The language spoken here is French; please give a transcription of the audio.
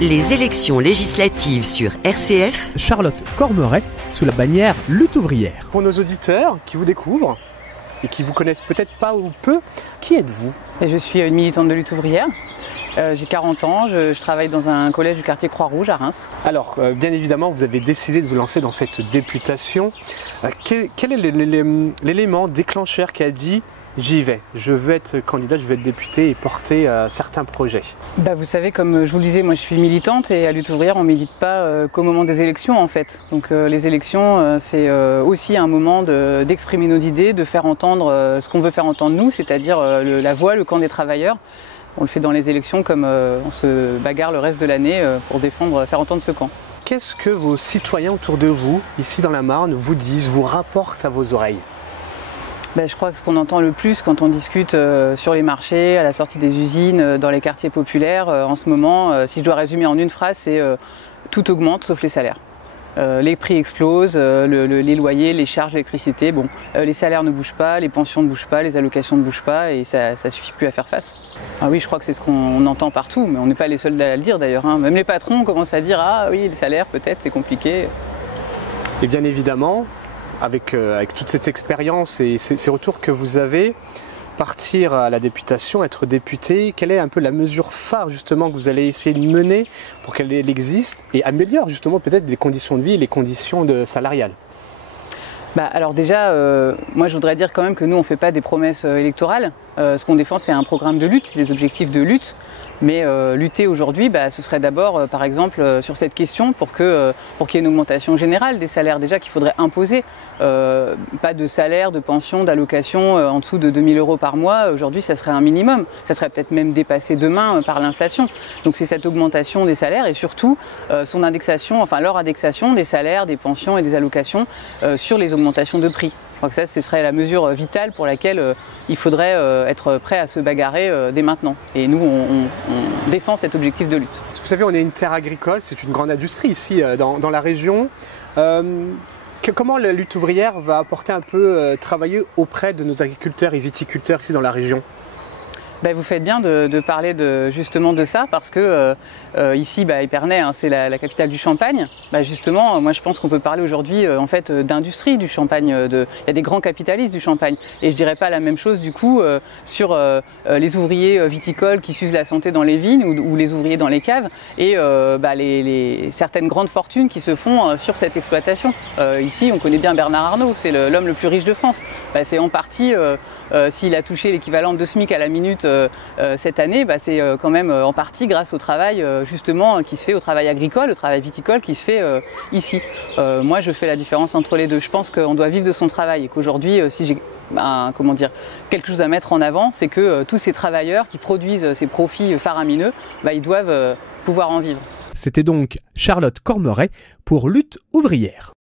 Les élections législatives sur RCF. Charlotte Cormeret, sous la bannière Lutte ouvrière. Pour nos auditeurs qui vous découvrent et qui vous connaissent peut-être pas ou peu, qui êtes-vous ? Je suis une militante de lutte ouvrière. J'ai 40 ans, je travaille dans un collège du quartier Croix-Rouge à Reims. Alors, bien évidemment, vous avez décidé de vous lancer dans cette députation. Quel est l'élément déclencheur qui a dit « j'y vais, je veux être candidat, je veux être député et porter certains projets » ? Vous savez, comme je vous le disais, moi je suis militante et à lutte ouvrière on ne milite pas qu'au moment des élections en fait. Donc les élections c'est aussi un moment d'exprimer nos idées, de faire entendre ce qu'on veut faire entendre nous, c'est-à-dire la voix, le camp des travailleurs. On le fait dans les élections comme on se bagarre le reste de l'année pour faire entendre ce camp. Qu'est-ce que vos citoyens autour de vous, ici dans la Marne, vous disent, vous rapportent à vos oreilles ? Je crois que ce qu'on entend le plus quand on discute sur les marchés, à la sortie des usines, dans les quartiers populaires, en ce moment, si je dois résumer en une phrase, c'est tout augmente sauf les salaires. Les prix explosent, les loyers, les charges d'électricité, les salaires ne bougent pas, les pensions ne bougent pas, les allocations ne bougent pas et ça suffit plus à faire face. Ah oui, je crois que c'est ce qu'on entend partout, mais on n'est pas les seuls à le dire d'ailleurs. Même les patrons commencent à dire « Ah oui, les salaires peut-être, c'est compliqué ». Et bien évidemment, avec toute cette expérience et ces retours que vous avez, partir à la députation, être député, quelle est un peu la mesure phare justement que vous allez essayer de mener pour qu'elle existe et améliore justement peut-être les conditions de vie et les conditions salariales ? Alors déjà, moi je voudrais dire quand même que nous on ne fait pas des promesses électorales. Ce qu'on défend c'est un programme de lutte, des objectifs de lutte. Mais lutter aujourd'hui, ce serait d'abord, par exemple, sur cette question pour qu'il y ait une augmentation générale des salaires déjà qu'il faudrait imposer. Pas de salaire, de pension, d'allocation en dessous de 2 000 € par mois. Aujourd'hui, ça serait un minimum. Ça serait peut-être même dépassé demain par l'inflation. Donc c'est cette augmentation des salaires et surtout son indexation, leur indexation des salaires, des pensions et des allocations sur les augmentations de prix. Je crois que ça, ce serait la mesure vitale pour laquelle il faudrait être prêt à se bagarrer dès maintenant. Et nous, on défend cet objectif de lutte. Vous savez, on est une terre agricole, c'est une grande industrie ici dans la région. Comment la lutte ouvrière va apporter un peu travailler auprès de nos agriculteurs et viticulteurs ici dans la région ? Vous faites bien de parler justement de ça parce que ici, Épernay, c'est la capitale du Champagne. Justement, moi je pense qu'on peut parler aujourd'hui d'industrie du Champagne. Il y a des grands capitalistes du Champagne. Et je dirais pas la même chose du coup sur les ouvriers viticoles qui s'usent la santé dans les vignes ou les ouvriers dans les caves et certaines grandes fortunes qui se font sur cette exploitation. Ici, on connaît bien Bernard Arnault, c'est l'homme le plus riche de France. C'est en partie, s'il a touché l'équivalent de SMIC à la minute cette année, c'est quand même en partie grâce au travail justement qui se fait, au travail agricole, au travail viticole qui se fait ici. Moi je fais la différence entre les deux. Je pense qu'on doit vivre de son travail et qu'aujourd'hui si j'ai quelque chose à mettre en avant, c'est que tous ces travailleurs qui produisent ces profits faramineux, ils doivent pouvoir en vivre. C'était donc Charlotte Cormeret pour Lutte ouvrière.